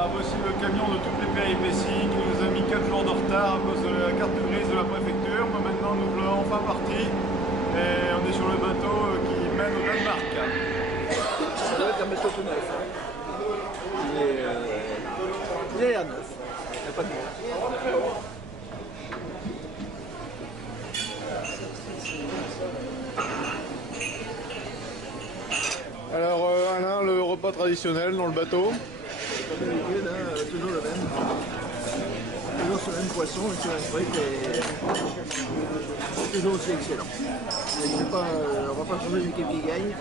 Voilà, voici le camion de toutes les péripéties qui nous a mis 4 jours de retard à cause de la carte grise de la préfecture. Mais maintenant nous voulons enfin parti et on est sur le bateau qui mène au Danemark. Ça doit être un bateau tout neuf. Hein. Il est l'air neuf. Il n'y a pas de monde. Alors Alain, le repas traditionnel dans le bateau. Comme d'habitude, hein, toujours le même. Toujours ce même poisson, sur un truc et c'est toujours aussi excellent. On va pas changer du képigaï.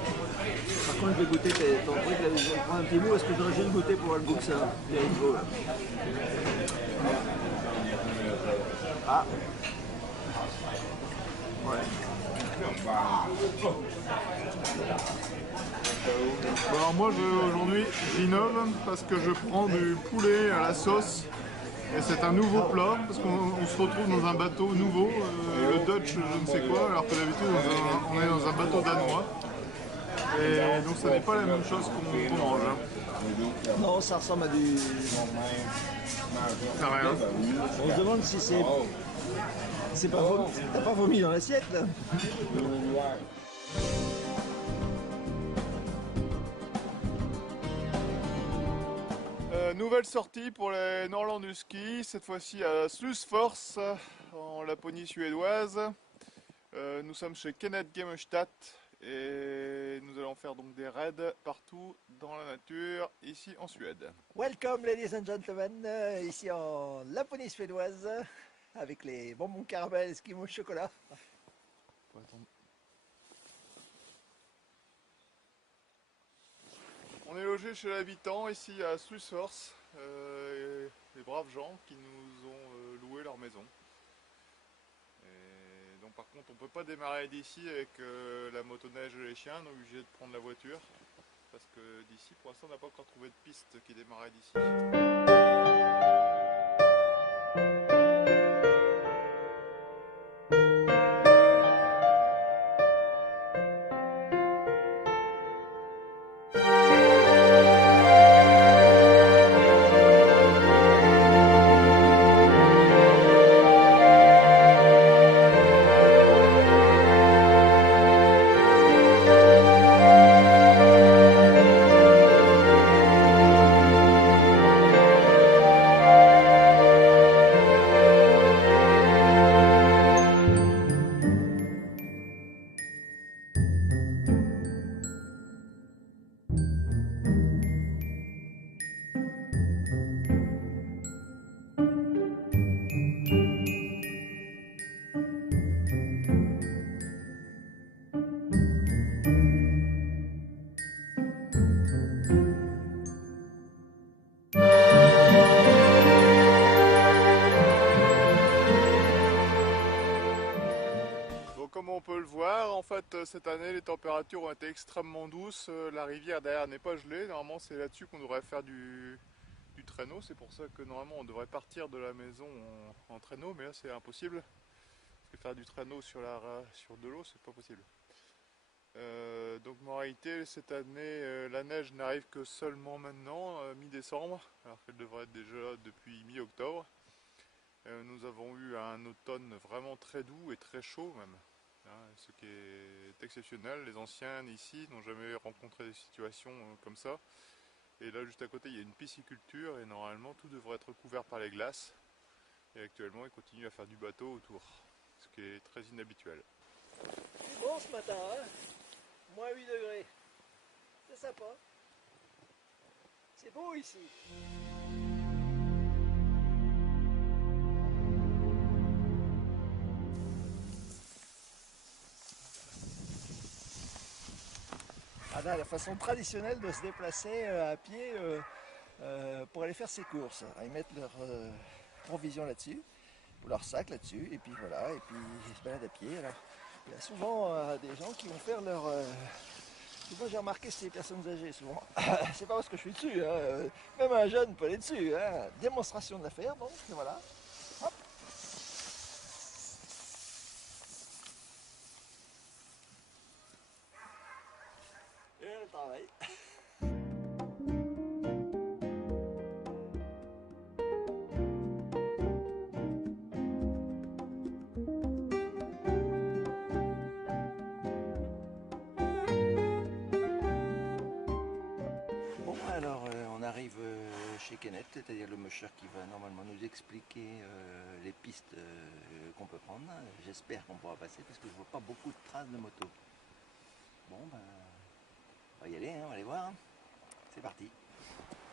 Par contre, je vais goûter ton truc, là, je vais prendre un petit bout parce que j'aurais juste goûté pour voir le goût que ça a. Ah. Ouais. Bon, alors moi aujourd'hui j'innove parce que je prends du poulet à la sauce et c'est un nouveau plat parce qu'on se retrouve dans un bateau nouveau, le Dutch je ne sais quoi, alors que d'habitude on est dans un bateau danois et donc ça n'est pas la même chose qu'on mange. Non, ça ressemble à du... Ça rien. On se demande si c'est... C'est pas vomi. T'as pas vomi dans l'assiette là? Nouvelle sortie pour les Norrland du ski, cette fois-ci à Sluisfors en Laponie suédoise. Nous sommes chez Kenneth Gemestad et nous allons faire donc des raids partout dans la nature ici en Suède. Welcome ladies and gentlemen, ici en Laponie suédoise avec les bonbons caramel Eskimo chocolat. On est logé chez l'habitant ici à Sluisfors, les braves gens qui nous ont loué leur maison. Et donc par contre on ne peut pas démarrer d'ici avec la motoneige et les chiens, on est obligé de prendre la voiture parce que d'ici pour l'instant on n'a pas encore trouvé de piste qui démarrait d'ici. Comme on peut le voir, en fait cette année les températures ont été extrêmement douces, la rivière derrière n'est pas gelée, normalement c'est là-dessus qu'on devrait faire du traîneau, c'est pour ça que normalement on devrait partir de la maison en traîneau, mais là c'est impossible, parce que faire du traîneau sur de l'eau c'est pas possible. Donc en réalité cette année la neige n'arrive que seulement maintenant, mi-décembre, alors qu'elle devrait être déjà là depuis mi-octobre. Nous avons eu un automne vraiment très doux et très chaud même. Ce qui est exceptionnel, les anciens ici n'ont jamais rencontré des situations comme ça. Et là juste à côté il y a une pisciculture et normalement tout devrait être couvert par les glaces. Et actuellement ils continuent à faire du bateau autour, ce qui est très inhabituel. C'est bon ce matin, hein? Moins 8 degrés. C'est sympa. C'est beau ici. La façon traditionnelle de se déplacer à pied pour aller faire ses courses. Ils mettent leur provision là-dessus, ou leur sac là-dessus, et puis voilà, et puis ils se baladent à pied. Alors, il y a souvent des gens qui vont faire leur... Souvent j'ai remarqué c'est les personnes âgées, souvent. C'est pas parce que je suis dessus, hein. Même un jeune peut aller dessus. Hein. Démonstration de l'affaire, donc voilà. Hop. Et le travail. chez Kenneth, c'est-à-dire le musher qui va normalement nous expliquer les pistes qu'on peut prendre. J'espère qu'on pourra passer parce que je vois pas beaucoup de traces de moto. Bon, ben, on va y aller, hein, on va aller voir. Hein. C'est parti.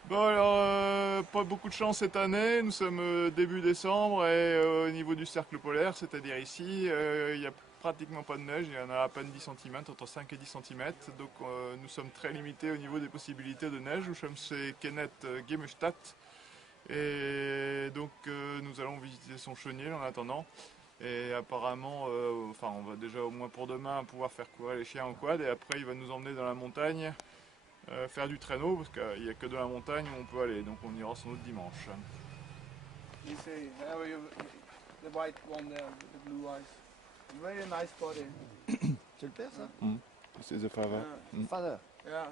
Bon alors, pas beaucoup de chance cette année, nous sommes début décembre et au niveau du cercle polaire, c'est-à-dire ici, il n'y a pratiquement pas de neige, il y en a à peine 10 cm, entre 5 et 10 cm, donc nous sommes très limités au niveau des possibilités de neige. Nous sommes chez Kenneth Gemestadt et donc nous allons visiter son chenil en attendant. Et apparemment, enfin on va déjà au moins pour demain pouvoir faire courir les chiens en quad et après il va nous emmener dans la montagne. Faire du traîneau parce qu'il n'y a que de la montagne où on peut aller, donc on ira sans doute dimanche. You see, there you, the white one there with the blue eyes. Very nice body. C'est le père ça? This is the father. Father. Yeah,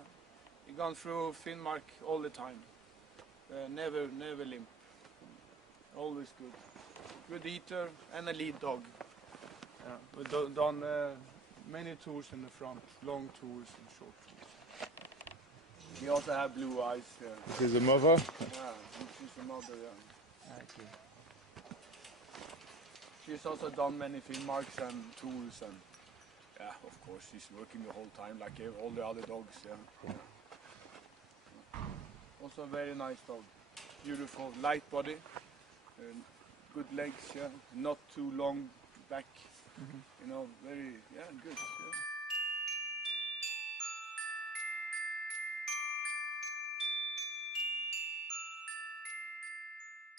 he gone through Finnmark all the time. Never limp. Always good. Good eater and a lead dog. Yeah, we've done many tours in the front, long tours and short tours. He also have blue eyes. This is the mother. Yeah, she's a mother. Yeah. Okay. She's also done many Finnmarks and tours and yeah, of course she's working the whole time like all the other dogs. Yeah. Also a very nice dog. Beautiful, light body, good legs. Yeah, not too long back. You know, very good. Yeah.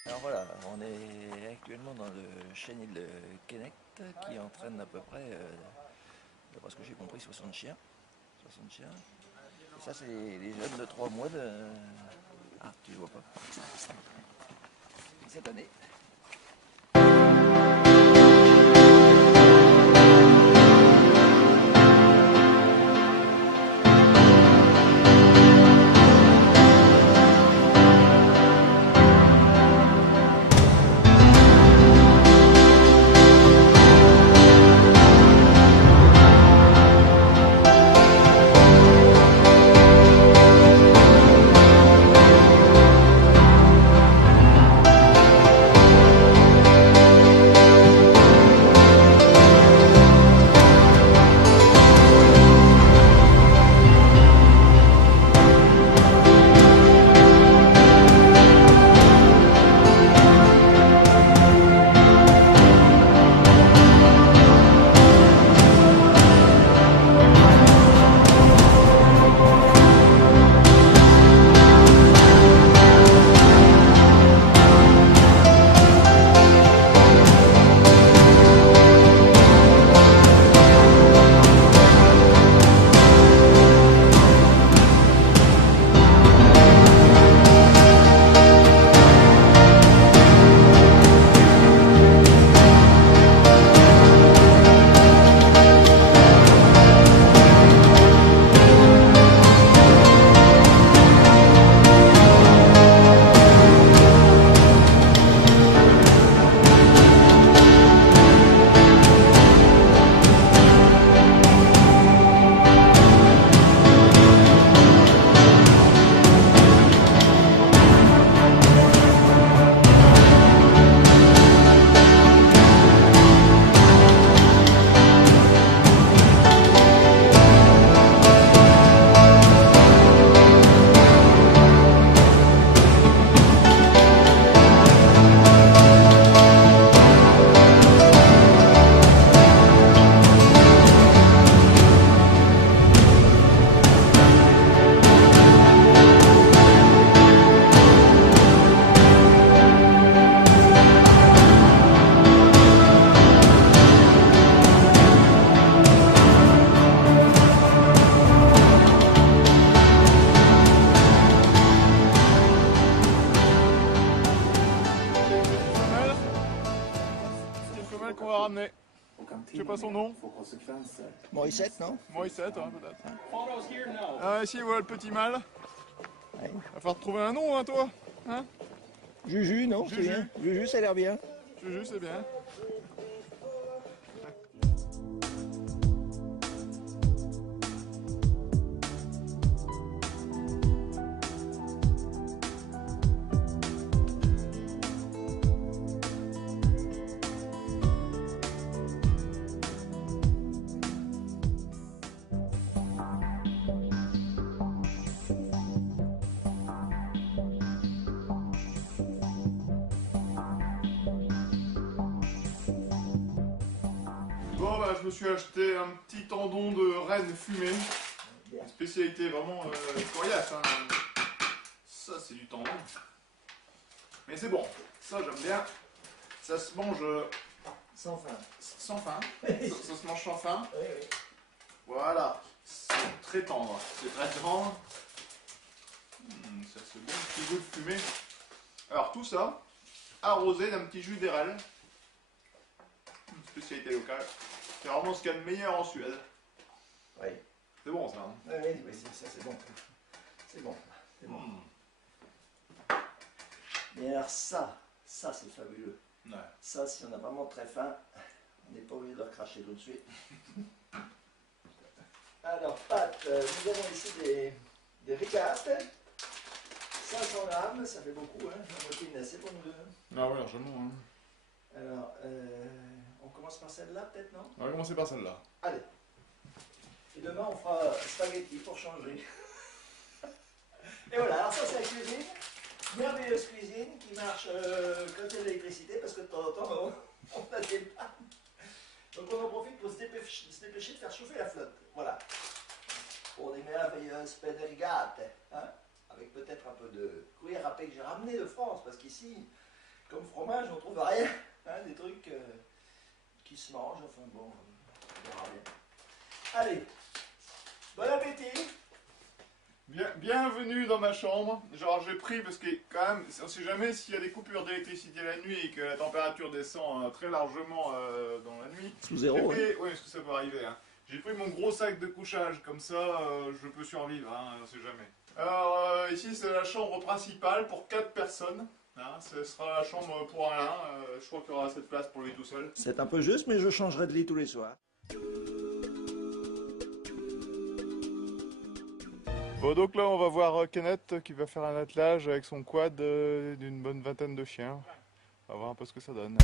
Alors voilà, on est actuellement dans le chenil de Kenneth qui entraîne à peu près, d'après ce que j'ai compris, 60 chiens. 60 chiens. Et ça, c'est les jeunes de 3 mois de... Ah, tu ne vois pas. Cette année. Qu'on va ramener. Je sais pas son nom. Morissette, non? Morissette, hein, peut-être. Ah, ici, voilà le petit mâle. Ouais. Va falloir trouver un nom, hein, toi. Hein? Juju, non? Juju. C'est bien. Juju, ça a l'air bien. Juju, c'est bien. moi, bah, je me suis acheté un petit tendon de renne fumé. Une spécialité vraiment coriace. Hein. Ça, c'est du tendon. Mais c'est bon. Ça, j'aime bien. Ça se mange Sans fin. sans faim. Ça se mange sans faim. Oui, oui. Voilà. C'est très tendre. C'est très tendre. Ça se bon petit goût de fumée. Alors tout ça, arrosé d'un petit jus d'érable. Une spécialité locale. C'est vraiment ce qu'il y a de meilleur en Suède. Oui. C'est bon ça. Hein. Oui, oui, ça c'est bon. C'est bon. C'est bon. Mais alors ça c'est fabuleux. Ouais. Ça, si on a vraiment très faim, on n'est pas obligé de le cracher tout de suite. Alors, pâtes, nous avons ici des ricates. 500 grammes, ça fait beaucoup, hein. La moitié est assez pour nous deux. Ah oui, largement. Hein. Alors, on commence par celle-là, peut-être, non? On va commencer par celle-là. Allez. Et demain, on fera spaghetti pour changer. Et voilà, alors ça, c'est la cuisine. Merveilleuse cuisine qui marche quand il y a de l'électricité, parce que de temps en temps, on a des pannes. Donc on en profite pour se dépêcher de faire chauffer la flotte. Voilà. Pour des merveilleuses penerigates. Hein, avec peut-être un peu de cuir râpé que j'ai ramené de France, parce qu'ici, comme fromage, on trouve rien. Hein, des trucs qui se mangent, enfin bon, on verra bien. Allez, bon appétit. Bienvenue dans ma chambre. Genre j'ai pris parce que quand même, on ne sait jamais s'il y a des coupures d'électricité la nuit et que la température descend très largement dans la nuit. Sous zéro, oui. Oui, parce que ça peut arriver. Hein. J'ai pris mon gros sac de couchage, comme ça je peux survivre, hein, on ne sait jamais. Alors ici c'est la chambre principale pour 4 personnes. Hein, ce sera la chambre pour Alain. Je crois qu'il y aura assez de place pour lui tout seul. C'est un peu juste, mais je changerai de lit tous les soirs. Bon, donc là on va voir Kenneth qui va faire un attelage avec son quad d'une bonne vingtaine de chiens. On va voir un peu ce que ça donne.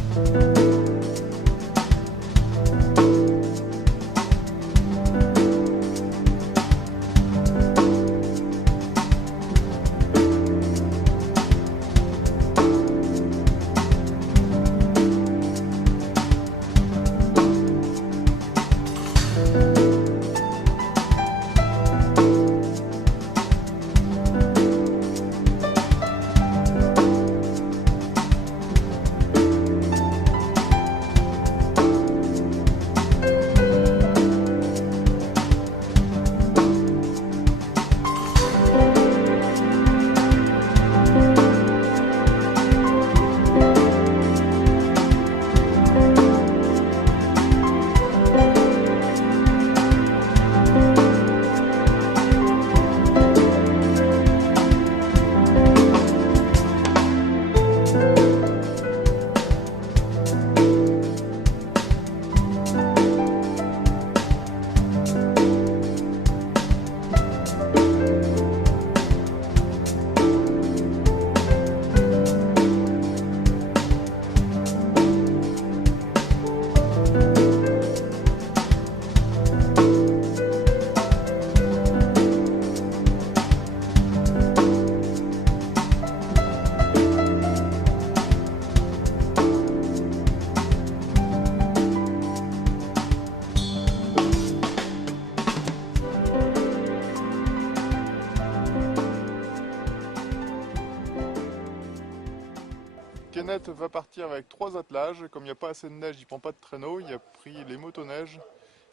Kenneth va partir avec 3 attelages. Comme il n'y a pas assez de neige, il ne prend pas de traîneau. Il a pris les motoneiges.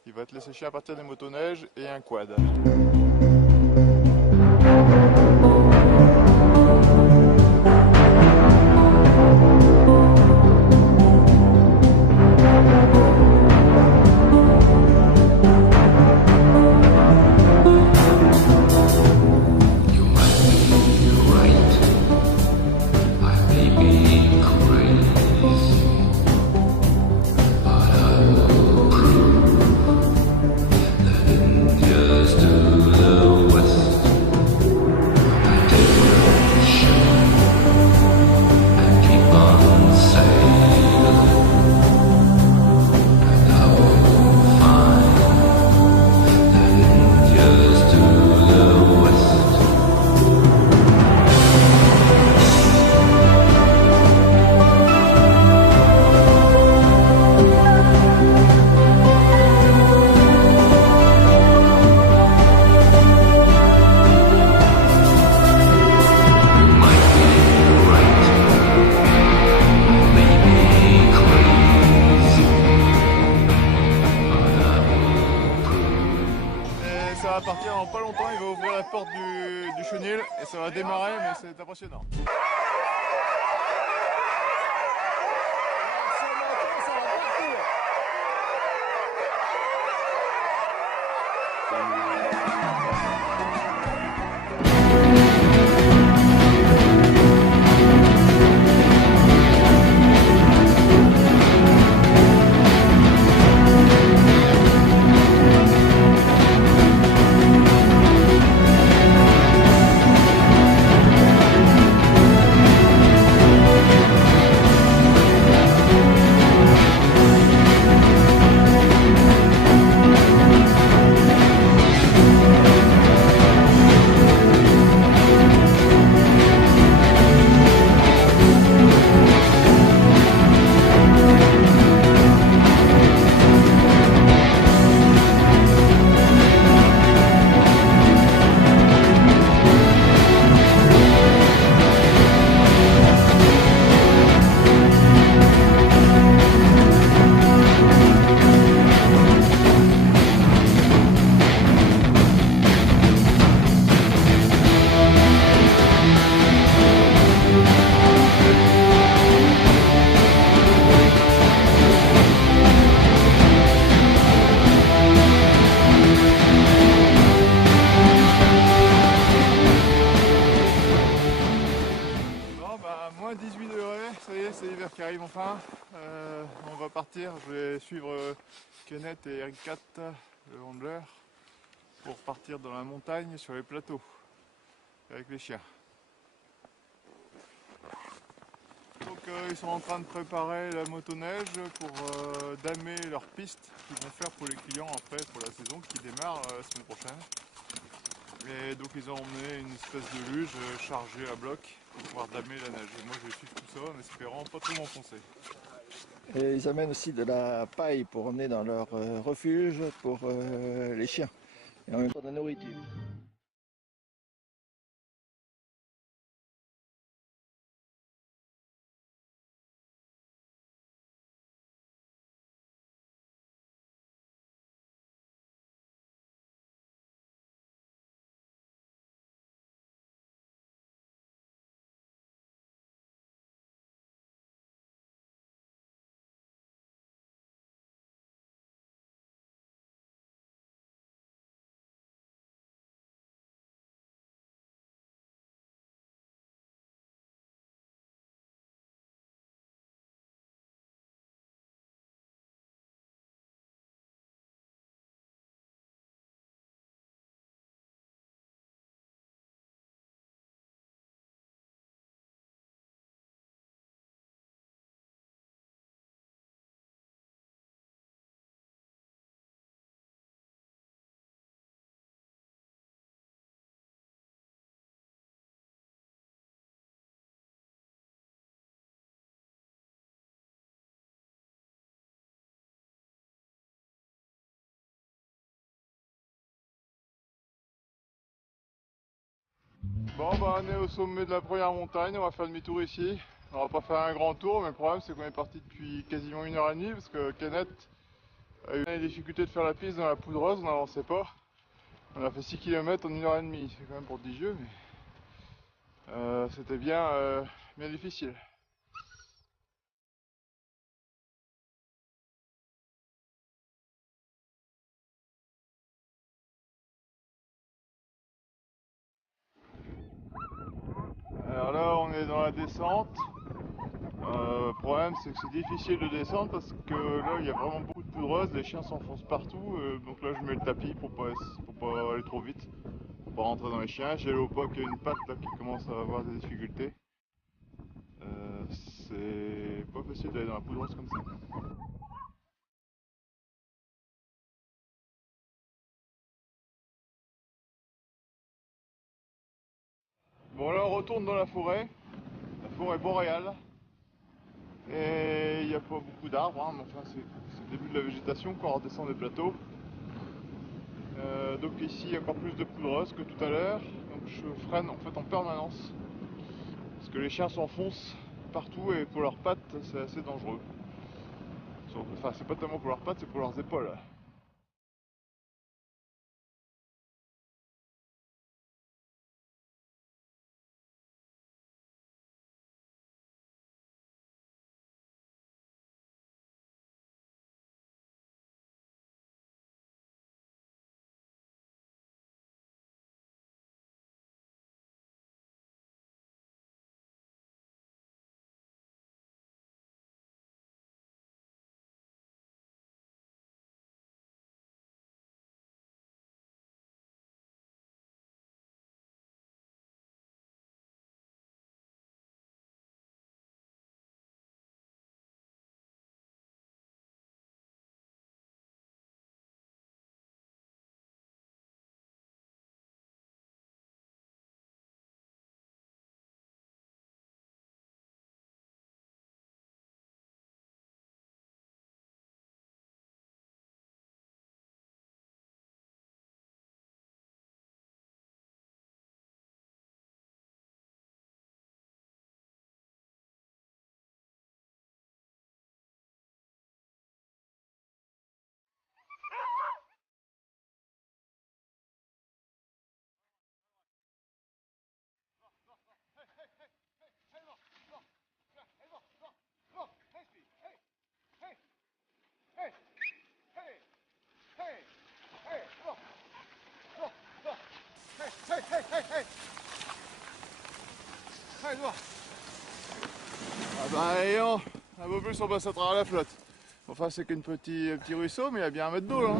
Il va te laisser chier à partir des motoneiges et un quad. Just to the la porte du chenil et ça va démarrer, mais c'est impressionnant. Moins 18 degrés, ça y est, c'est l'hiver qui arrive enfin. On va partir, je vais suivre Kenneth et Eric Cat, le handler, pour partir dans la montagne sur les plateaux avec les chiens. Donc ils sont en train de préparer la motoneige pour damer leur piste qu'ils vont faire pour les clients après pour la saison qui démarre la semaine prochaine. Et donc ils ont emmené une espèce de luge chargée à bloc pour pouvoir damer la neige. Et moi je vais suivre tout ça en espérant pas trop m'enfoncer. Et ils amènent aussi de la paille pour emmener dans leur refuge pour les chiens. Et en même temps de la nourriture. Bon bah on est au sommet de la première montagne, on va faire demi-tour ici. On va pas faire un grand tour, mais le problème c'est qu'on est parti depuis quasiment 1h30 parce que Kenneth a eu des difficultés de faire la piste dans la poudreuse, on n'avançait pas. On a fait 6 km en 1h30, c'est quand même pour 10 jeux, mais c'était bien difficile. Alors là on est dans la descente. Le problème c'est que c'est difficile de descendre parce que là il y a vraiment beaucoup de poudreuse, les chiens s'enfoncent partout, donc là je mets le tapis pour pas aller trop vite, pour pas rentrer dans les chiens. J'ai Léopold qui a une patte là qui commence à avoir des difficultés. C'est pas facile d'aller dans la poudreuse comme ça. Bon là on retourne dans la forêt boréale. Et il n'y a pas beaucoup d'arbres, hein, mais enfin c'est le début de la végétation quand on redescend des plateaux. Donc ici il y a encore plus de poudreuse que tout à l'heure, donc je freine en fait en permanence. Parce que les chiens s'enfoncent partout et pour leurs pattes c'est assez dangereux. Enfin c'est pas tellement pour leurs pattes, c'est pour leurs épaules. Allez, voir. Ah bah et on, un peu plus on passe à travers la flotte. Enfin c'est qu'un petit ruisseau mais il y a bien un mètre d'eau là.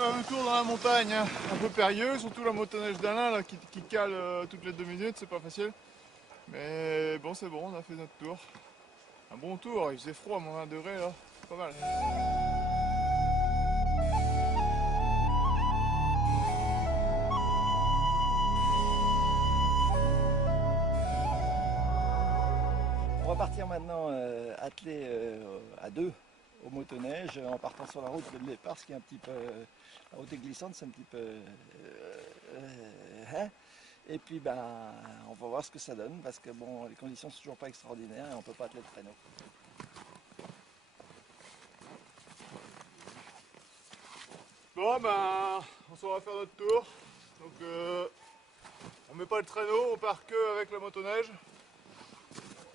Un tour dans la montagne, un peu périlleux, surtout la motoneige d'Alain là, qui cale toutes les 2 minutes, c'est pas facile. Mais bon, c'est bon, on a fait notre tour. Un bon tour, il faisait froid à moins 1 degré là, c'est pas mal. On va partir maintenant atteler à 2 au motoneige en partant sur la route de départ, ce qui est un petit peu... la route est glissante, c'est un petit peu... et puis ben, on va voir ce que ça donne, parce que bon, les conditions sont toujours pas extraordinaires et on peut pas atteler le traîneau. Bon ben, on s'en va faire notre tour. Donc on met pas le traîneau, on part que avec la motoneige.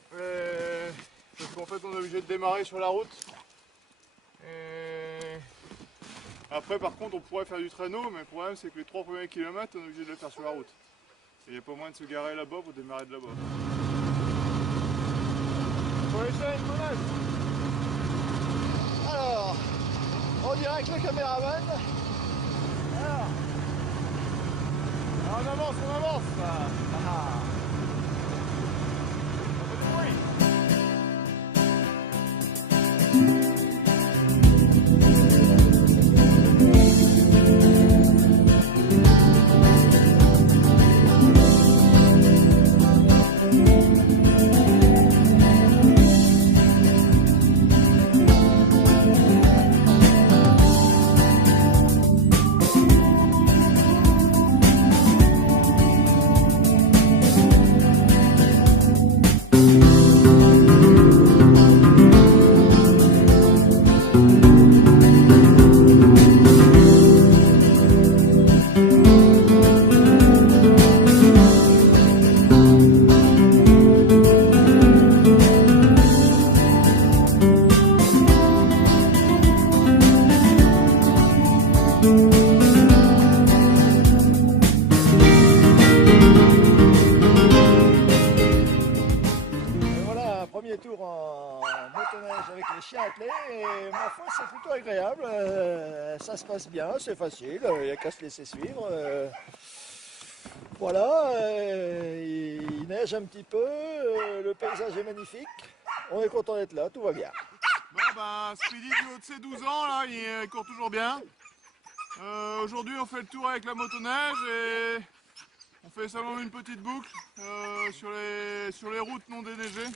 Parce qu'en fait on est obligé de démarrer sur la route. Et après par contre on pourrait faire du traîneau, mais le problème c'est que les 3 premiers kilomètres on est obligé de le faire sur la route. Et il n'y a pas moyen de se garer là-bas pour démarrer de là-bas. Faut essayer une monnaie. Alors, on dirait avec le caméraman. Alors, on avance, on avance. Et ma foi, c'est plutôt agréable, ça se passe bien, c'est facile, il n'y a qu'à se laisser suivre. Voilà, il neige un petit peu, le paysage est magnifique, on est content d'être là, tout va bien. Bon ben, Speedy du haut de ses 12 ans, là, il court toujours bien. Aujourd'hui on fait le tour avec la motoneige et on fait seulement une petite boucle sur les routes non déneigées.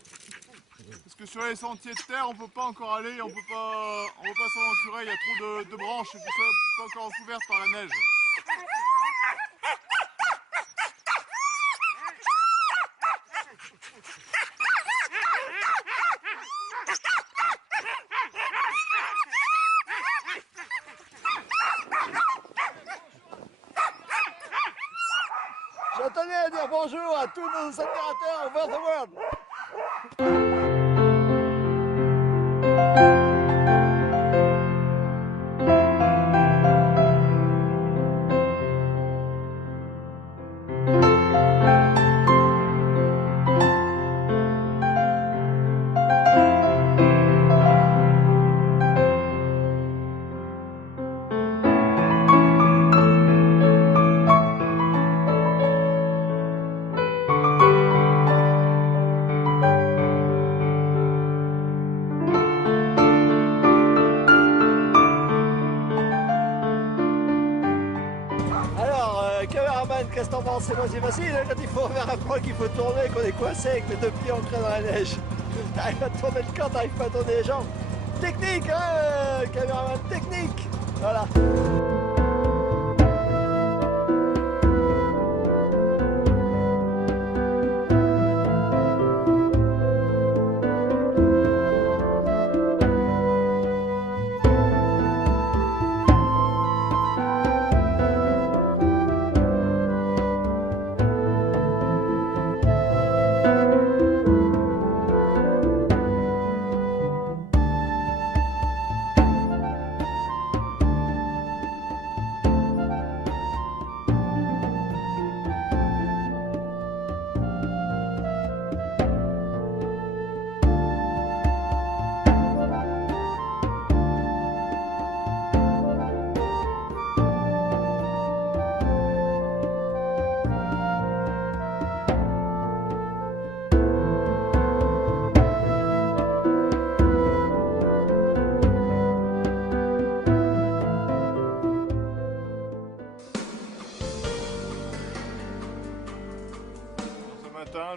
Parce que sur les sentiers de terre on peut pas encore aller, on peut pas s'aventurer, il y a trop de branches et tout ça, pas encore recouvertes par la neige. tenez à dire bonjour à tous nos admirateurs over the world. Qu'est-ce que t'en penses? C'est facile hein, quand il faut faire un point qu'il faut tourner, qu'on est coincé avec les deux pieds ancrés dans la neige. T'arrives à tourner le corps, t'arrives pas à tourner les jambes. Technique, hein, caméraman, technique. Voilà.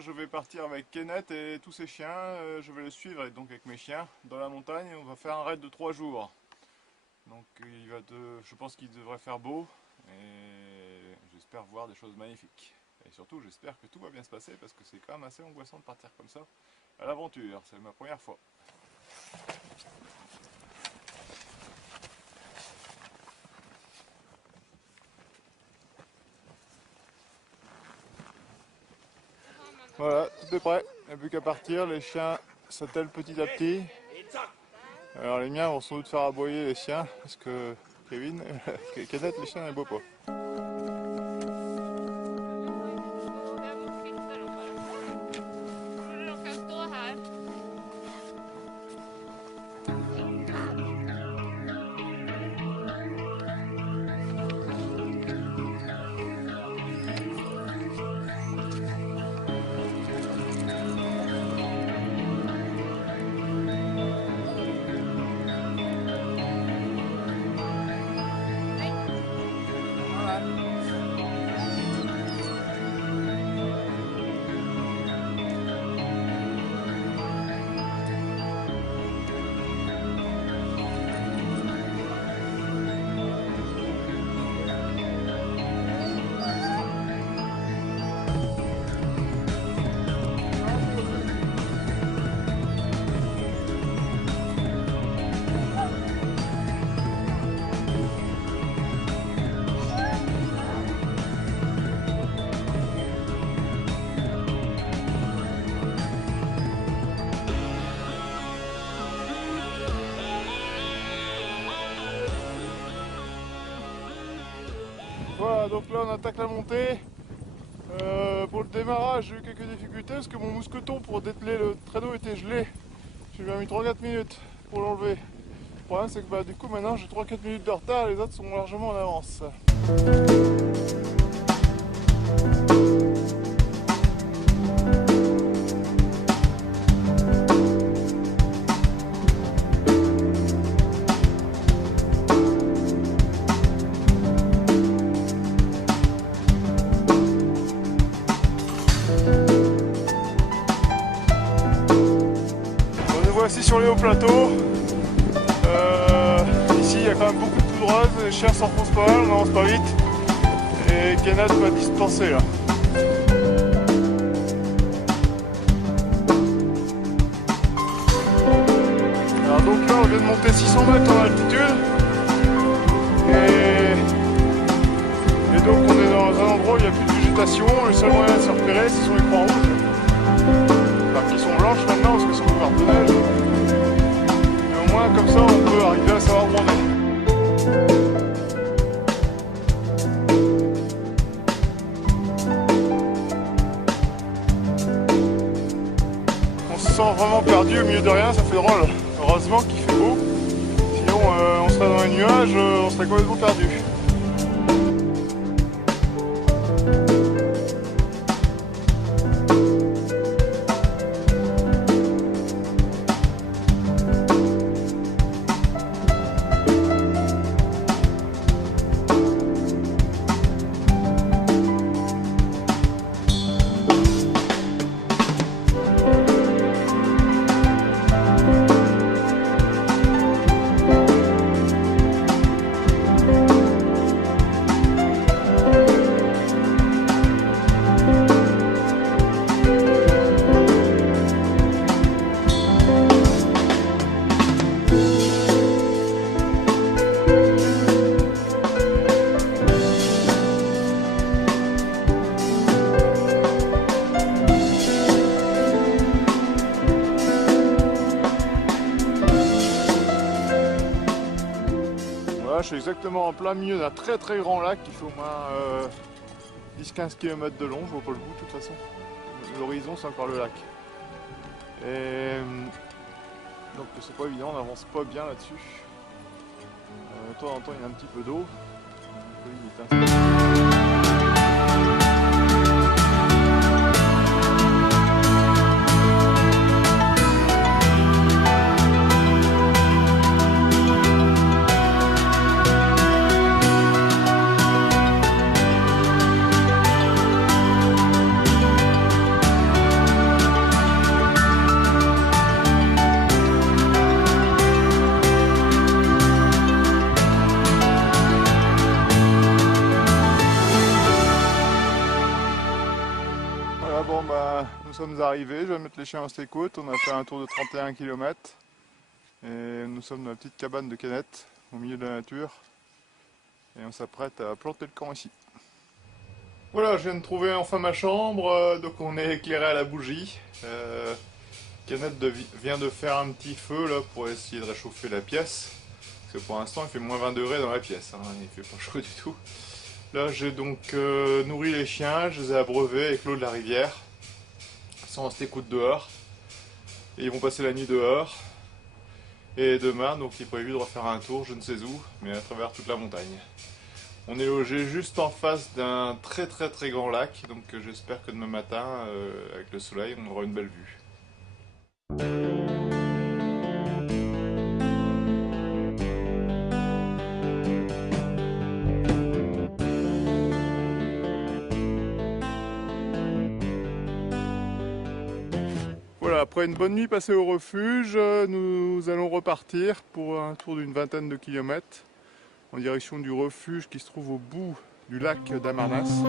Je vais partir avec Kenneth et tous ses chiens, je vais le suivre et donc avec mes chiens dans la montagne. On va faire un raid de 3 jours. Donc je pense qu'il devrait faire beau et j'espère voir des choses magnifiques. Et surtout j'espère que tout va bien se passer parce que c'est quand même assez angoissant de partir comme ça à l'aventure, c'est ma première fois. Voilà, tout est prêt, il n'y a plus qu'à partir, les chiens s'attellent petit à petit. Alors les miens vont sans doute faire aboyer les chiens, parce que Kenneth, les chiens n'aboient pas. Voilà, donc là on attaque la montée. Pour le démarrage, j'ai eu quelques difficultés parce que mon mousqueton pour dételer le traîneau était gelé. J'ai mis 3-4 minutes pour l'enlever. Le problème c'est que du coup maintenant j'ai 3-4 minutes de retard, les autres sont largement en avance. Voici sur les hauts plateaux. Ici il y a quand même beaucoup de poudreuse, les chiens s'enfoncent pas mal, on avance pas vite et Kenneth va dispenser là. Alors donc là on vient de monter 600 mètres en altitude et donc on est dans un endroit où il n'y a plus de végétation. station, le seul moyen de se repérer, ce sont les croix rouges. Enfin, qui sont blanches maintenant parce que c'est couvert de neige. Mais au moins, comme ça, on peut arriver à savoir où on est. On se sent vraiment perdu au milieu de rien, ça fait drôle. Heureusement qu'il fait beau. Sinon, on serait dans les nuages, on serait complètement perdu. Je suis exactement en plein milieu d'un très très grand lac qui fait au moins 10-15 km de long, je vois pas le bout de toute façon. L'horizon c'est encore le lac. Et donc c'est pas évident, on n'avance pas bien là-dessus. De temps en temps il y a un petit peu d'eau. Un peu limite, hein. Bon bah nous sommes arrivés, je vais mettre les chiens à écoute, on a fait un tour de 31 km et nous sommes dans la petite cabane de Canette au milieu de la nature et on s'apprête à planter le camp ici. Voilà, je viens de trouver enfin ma chambre, donc on est éclairé à la bougie. Canette vient de faire un petit feu là pour essayer de réchauffer la pièce, parce que pour l'instant il fait moins 20 degrés dans la pièce, hein, il fait pas chaud du tout. Là j'ai donc nourri les chiens, je les ai abreuvés avec l'eau de la rivière. Ils sont restés écoute dehors. Et ils vont passer la nuit dehors. Et demain, donc il est prévu de refaire un tour, je ne sais où, mais à travers toute la montagne. On est logé juste en face d'un très très très grand lac, donc j'espère que demain matin, avec le soleil, on aura une belle vue. Voilà, après une bonne nuit passée au refuge, nous allons repartir pour un tour d'une vingtaine de kilomètres en direction du refuge qui se trouve au bout du lac d'Amarnas.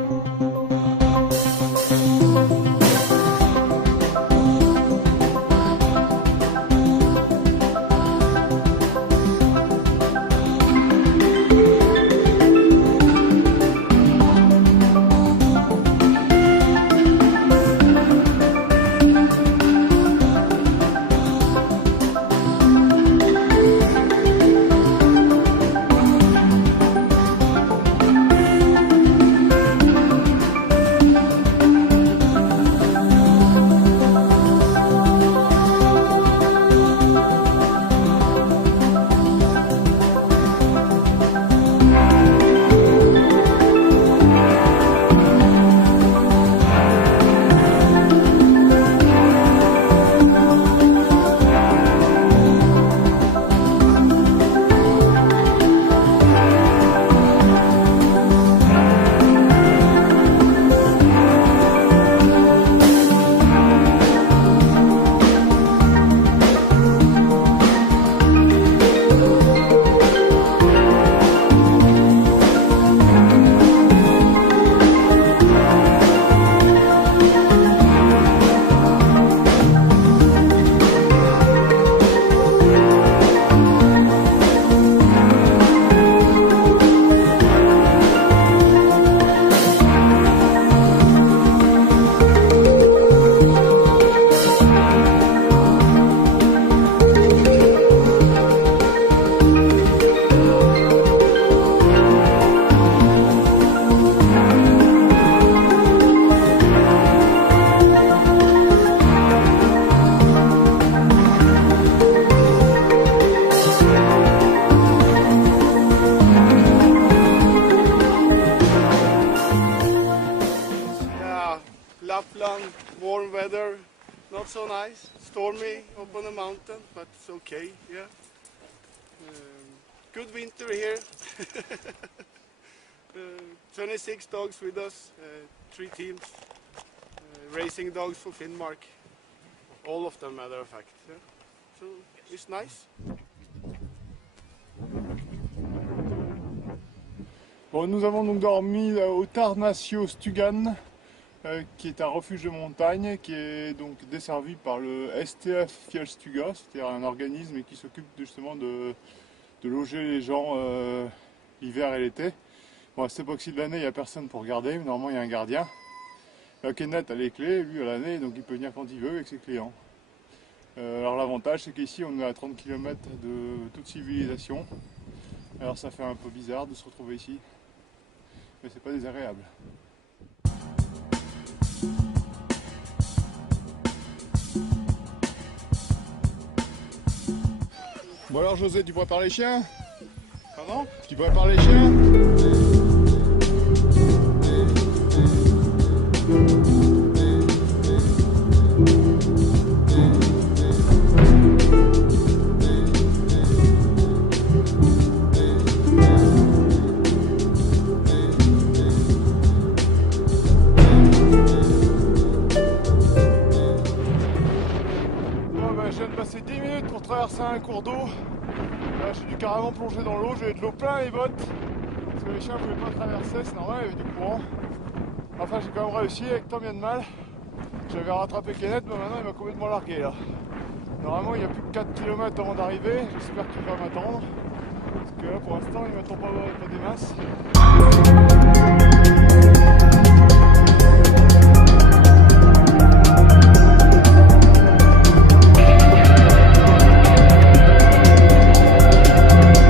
warm weather, not so nice, stormy up on the mountain, but it's okay, yeah. Good winter here. 26 dogs with us, 3 teams, racing dogs for Finnmark. All of them, matter of fact. Yeah. So it's nice. Bon, nous avons donc dormi au Tarnasio Stugan, qui est un refuge de montagne, qui est donc desservi par le STF Fjellstuga, c'est-à-dire un organisme qui s'occupe justement de loger les gens l'hiver et l'été. Bon, à cette époque-ci de l'année, il n'y a personne pour garder, mais normalement il y a un gardien. Kenneth a les clés, lui à l'année, donc il peut venir quand il veut avec ses clients. Alors l'avantage, c'est qu'ici on est à 30 km de toute civilisation. Alors ça fait un peu bizarre de se retrouver ici, mais c'est pas désagréable. Bon alors José, tu prépares les chiens? Pardon? Tu prépares les chiens? Je viens de passer 10 minutes pour traverser un cours d'eau. Là, j'ai dû carrément plonger dans l'eau, j'avais de l'eau plein les bottes. Parce que les chiens ne pouvaient pas traverser, c'est normal, il y avait du courant. Enfin, j'ai quand même réussi avec tant bien de mal. J'avais rattrapé Kenneth, mais maintenant il m'a complètement largué là. Normalement, il n'y a plus que 4 km avant d'arriver. J'espère qu'il va m'attendre. Parce que là, pour l'instant, il ne m'attend pas des masses.